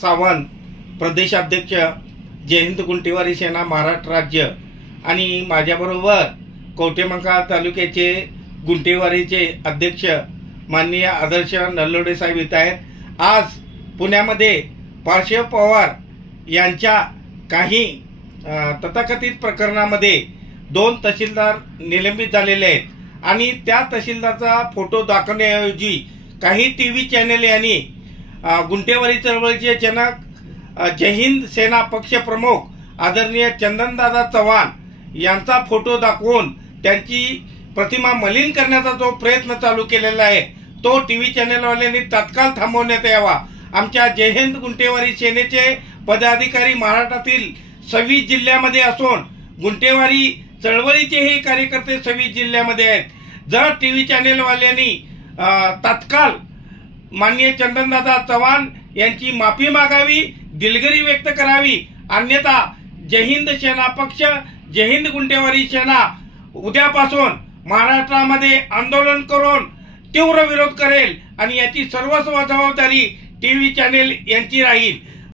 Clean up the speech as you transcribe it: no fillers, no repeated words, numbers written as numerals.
सावंत, प्रदेशाध्यक्ष जय हिंद गुंटेवारी सेना महाराष्ट्र राज्य आणि माझ्याबरोबर कवठेमंकाळ तालुक्याचे गुंटेवारीचे अध्यक्ष माननीय आदर्श नल्लोडे साहेब येत आहेत। आज पुण्यामध्ये पार्श्व पवार यांच्या काही तथाकथित प्रकरणामध्ये 2 तहसीलदार निलंबित झालेले आहेत आणि त्या तहसीलदारचा फोटो दाखवण्याऐवजी काही टीव्ही चॅनल यांनी गुंटेवारी चळवळीचे जनक जय हिंद सेना पक्ष प्रमुख आदरणीय चंदनदादा चव्हाण यांचा फोटो दाखवून त्यांची प्रतिमा मलिन करण्याचा जो प्रयत्न चालू केलेला आहे तो टीव्ही चॅनलवाल्यांनी तात्काळ थांबवण्यात यावा। आमच्या जय हिंद गुंटेवारी सेनेचे पदाधिकारी महाराष्ट्रातील 26 जिल्ह्यामध्ये असून गुंटेवारी चळवळीचे हे कार्यकर्ते 26 जिल्ह्यामध्ये आहेत। जर टीव्ही चॅनलवाल्यांनी तात्काळ माननीय चंदनदादा चव्हाण यांची माफी मागावी, दिलगिरी व्यक्त करावी, अन्यथा जय हिंद सेना पक्ष जय हिंद गुंटेवारी सेना उद्यापासून महाराष्ट्रामध्ये आंदोलन करून तीव्र विरोध करेल आणि याची सर्व जबाबदारी टीव्ही चॅनेल यांची राहील।